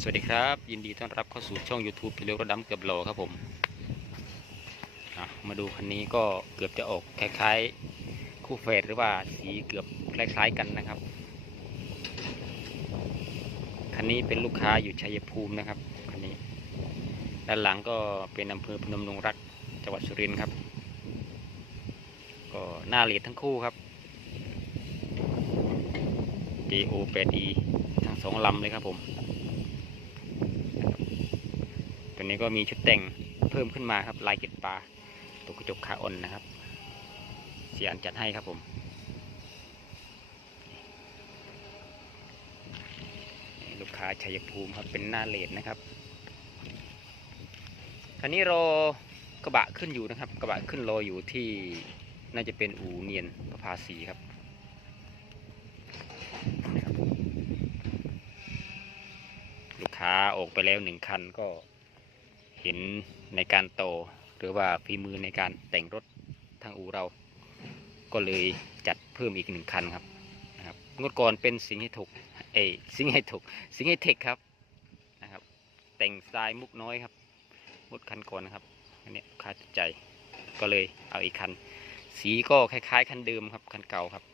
สวัสดีครับ ยินดีต้อนรับเข้าสู่ช่อง YouTube พิเรวรถดำเกือบโลครับผมมาดูคันนี้ก็เกือบจะออกคล้ายๆ คู่เฟรหรือว่าสีเกือบคล้ายๆกันนะครับ คันนี้เป็นลูกค้าอยู่ชัยภูมินะครับคันนี้ ด้านหลังก็เป็นอำเภอพนมดงรักจังหวัดสุรินทร์ครับ ก็หน้าเลดทั้งคู่ครับ JO 8E ทั้งสองลำเลยครับผม ตัวนี้ก็มีชุดแต่งเพิ่มขึ้นมาครับลายเกล็ดปลาตัวกระจกขาอ่อนนะครับเสียอันจัดให้ครับผมลูกค้าชัยภูมิครับเป็นหน้าเลดนะครับคันนี้รอกระบะขึ้นอยู่นะครับ กระบะขึ้นรออยู่ที่น่าจะเป็นอูเนียนประภาสีครับลูกค้าออกไปแล้วหนึ่งคันก็ ห็นในการโตหรือว่าฝีมือในการแต่งรถทางอูเรา ก็เลยจัดเพิ่มอีกหนึ่งคันครับนะครับงดก่อนเป็นสิงให้ถกเอสิงให้ถกสิงให้เทคครับนะครับ แต่งสไตล์มุกน้อยครับงดคันก่อนนะครับอันนี้คาติดใจก็เลยเอาอีกคัน สีก็คล้ายๆ คันเดิมครับคันเก่าครับ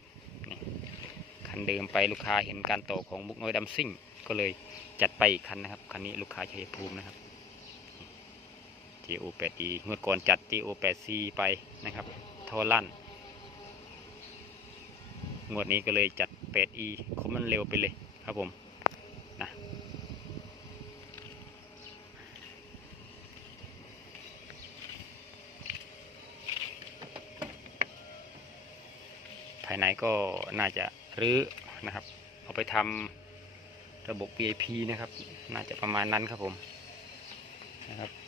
คันเดิมไปลูกค้าเห็นการโตของมุกน้อยดำซิ่ง ก็เลยจัดไปอีกคันนะครับคันนี้ลูกค้าชัยภูมินะครับ GO 8E เมื่อก่อนจัด GO 8C ไปนะครับทอลั่นงวดนี้ก็เลยจัด 8E คมมันเร็วไปเลยครับผมนะภายในก็น่าจะรื้อนะครับ เอาไปทำระบบ VIP นะครับ น่าจะประมาณนั้นครับผมนะครับ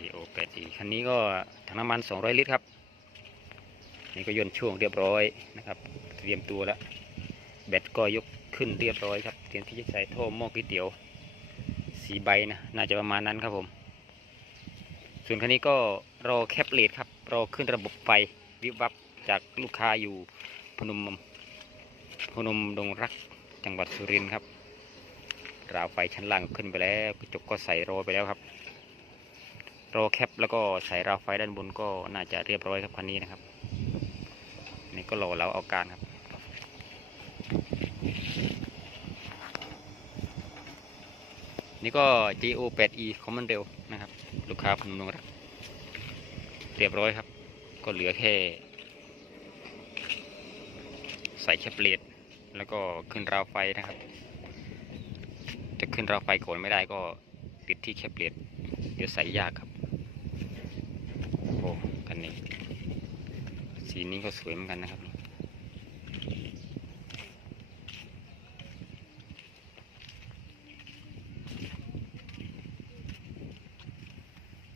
GO 8E คันนี้ก็ถังน้ำมัน200ลิตรครับ นี่ก็ย่นช่วงเรียบร้อยนะครับ เตรียมตัวแล้ว แบตก็ยกขึ้นเรียบร้อยครับ เตรียมที่จะใส่ท่อหม้อก๋วยเตี๋ยวสีใบนะ น่าจะประมาณนั้นครับผม ส่วนคันนี้ก็รอแคปเลทครับ รอขึ้นระบบไฟวิบวับจากลูกค้าอยู่พนมพนมดงรักจังหวัดสุรินทร์ครับราวไฟชั้นล่างขึ้นไปแล้วกระจกก็ใส่รอไปแล้วครับ รอแคปแล้วก็ใส่ราวไฟด้านบนก็น่าจะเรียบร้อยครับคันนี้นะครับ นี่ก็รอเราเอาการครับ นี่ก็ GO 8E คอมมอนเร็วนะครับ ลูกค้าพนมดงรัก เรียบร้อยครับ ก็เหลือแค่ ใส่แคปเลตแล้วก็ขึ้นราวไฟนะครับ จะขึ้นราวไฟก่อนไม่ได้ก็ติดที่แคปเลตเดี๋ยวใส่ยากครับ โอ้กันนี้ สีนี้ก็สวยเหมือนกันนะครับ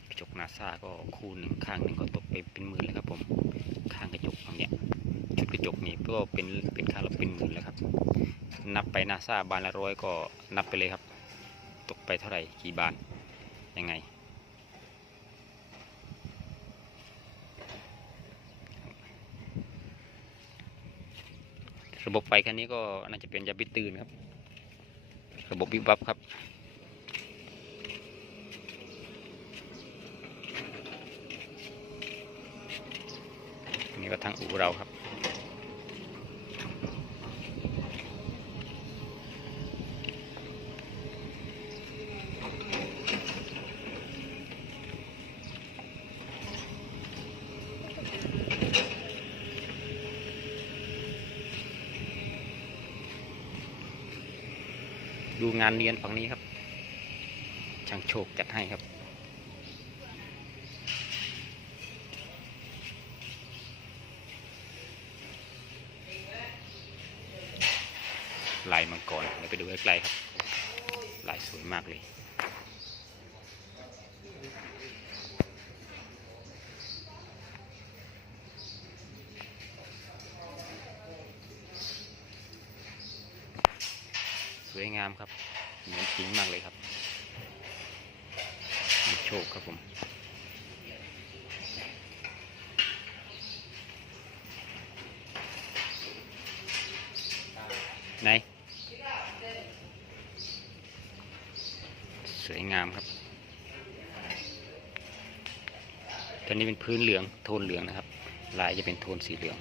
กระจกนาซาก็คู่หนึ่งข้างหนึ่งก็ตกไปเป็นหมื่นเลยครับผมข้างกระจกตรงเนี้ยชุดกระจกนี่ก็เป็นเป็นค่าละเป็นหมื่นแล้วครับ นับไปนาซาบานละร้อยก็นับไปเลยครับ ตกไปเท่าไหร่กี่บานยังไง ระบบไฟคันนี้ก็น่าจะเป็นยาบิตื่นครับ ระบบวิบวับครับนี่ก็ทั้งอู่เราครับ ดูงานเรียนฝั่งนี้ครับ ช่างโชคจัดให้ครับ ลายมังกรเราไปดูใกล้ๆครับ ลายสวยมากเลย สวยงามครับ เหมือนจริงมากเลยครับนี่โชคครับผมไหนสวยงามครับตัวนี้เป็นพื้นเหลืองโทนเหลืองนะครับ ลายจะเป็นโทนสีเหลือง